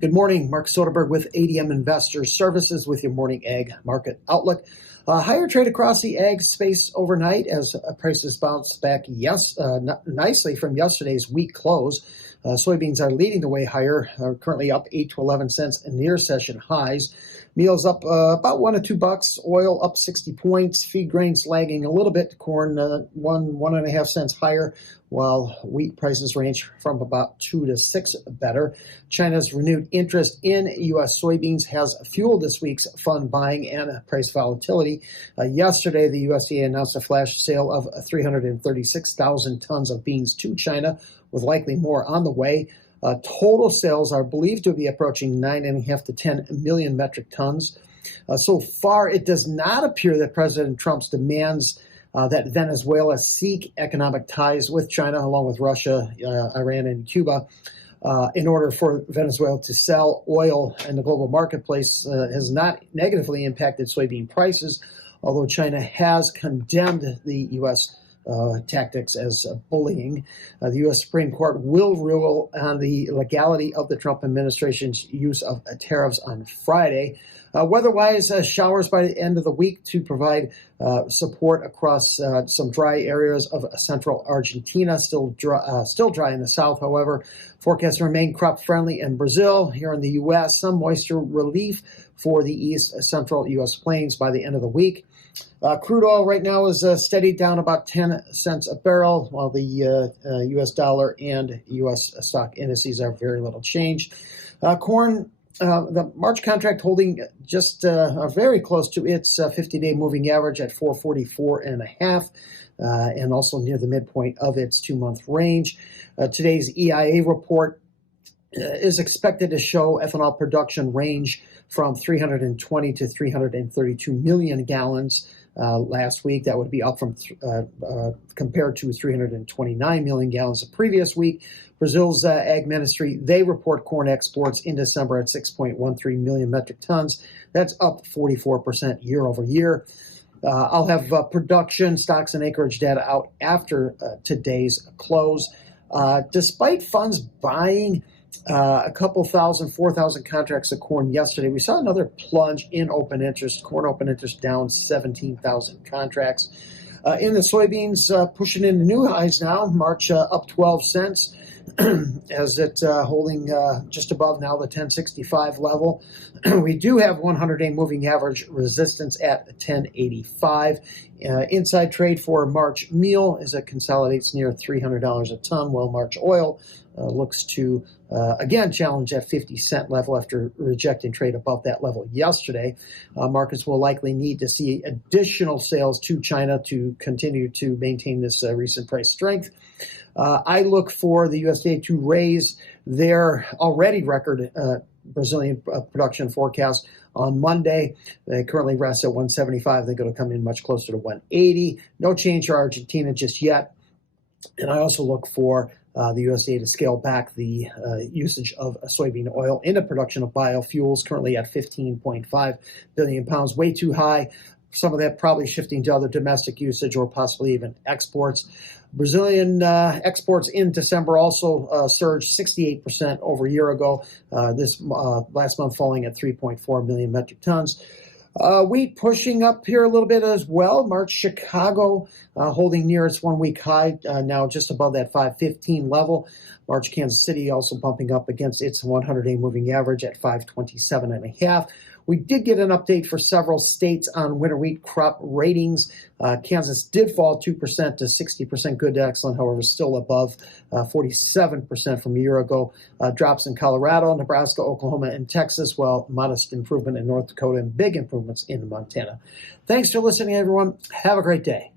Good morning, Mark Soderberg with ADM Investor Services with your morning ag market outlook. Higher trade across the ag space overnight as prices bounced back nicely from yesterday's weak close. Soybeans are leading the way higher, currently up 8 to 11 cents near session highs. Meal's up about $1 to $2. Oil up 60 points. Feed grains lagging a little bit. Corn 1.5 cents higher, while wheat prices range from about 2 to 6 better. China's renewed interest in U.S. soybeans has fueled this week's fund buying and price volatility. Yesterday, the USDA announced a flash sale of 336,000 tons of beans to China, with likely more on the way. Total sales are believed to be approaching 9.5 to 10 million metric tons. So far, it does not appear that President Trump's demands that Venezuela seek economic ties with China, along with Russia, Iran, and Cuba, in order for Venezuela to sell oil in the global marketplace has not negatively impacted soybean prices, although China has condemned the U.S. Tactics as bullying. The U.S. Supreme Court will rule on the legality of the Trump administration's use of tariffs on Friday. Weather-wise, showers by the end of the week to provide support across some dry areas of central Argentina. Still dry in the south, however. Forecasts remain crop-friendly in Brazil. Here in the U.S., some moisture relief for the east central U.S. plains by the end of the week. Crude oil right now is steadied down about 10 cents a barrel, while the U.S. dollar and U.S. stock indices are very little changed. Corn, the March contract holding just very close to its 50-day moving average at 444.5, and also near the midpoint of its 2-month range. Today's EIA report is expected to show ethanol production range from 320 to 332 million gallons. Last week, that would be up from compared to 329 million gallons the previous week. Brazil's ag ministry, they report corn exports in December at 6.13 million metric tons. That's up 44% year over year. I'll have production, stocks, and acreage data out after today's close. Despite funds buying a couple thousand, 4,000 contracts of corn yesterday, we saw another plunge in open interest. Corn open interest down 17,000 contracts. In the soybeans, pushing into new highs now. March up 12 cents as it's holding just above now the 1065 level. We do have 100-day moving average resistance at 1085. Inside trade for March meal as it consolidates near $300 a ton, while March oil looks to again challenge that 50-cent level after rejecting trade above that level yesterday. Markets will likely need to see additional sales to China to continue to maintain this recent price strength. I look for the USDA to raise their already record Brazilian production forecast on Monday. They currently rest at 175. They're going to come in much closer to 180. No change for Argentina just yet. And I also look for the USDA to scale back the usage of soybean oil in the production of biofuels, currently at 15.5 billion pounds, way too high. Some of that probably shifting to other domestic usage or possibly even exports. Brazilian exports in December also surged 68% over a year ago, this last month falling at 3.4 million metric tons. Wheat pushing up here a little bit as well. March Chicago holding near its 1-week high, now just above that 515 level. March Kansas City also bumping up against its 100-day moving average at 527.5. We did get an update for several states on winter wheat crop ratings. Kansas did fall 2% to 60% good to excellent, however, still above 47% from a year ago. Drops in Colorado, Nebraska, Oklahoma, and Texas, while modest improvement in North Dakota and big improvements in Montana. Thanks for listening, everyone. Have a great day.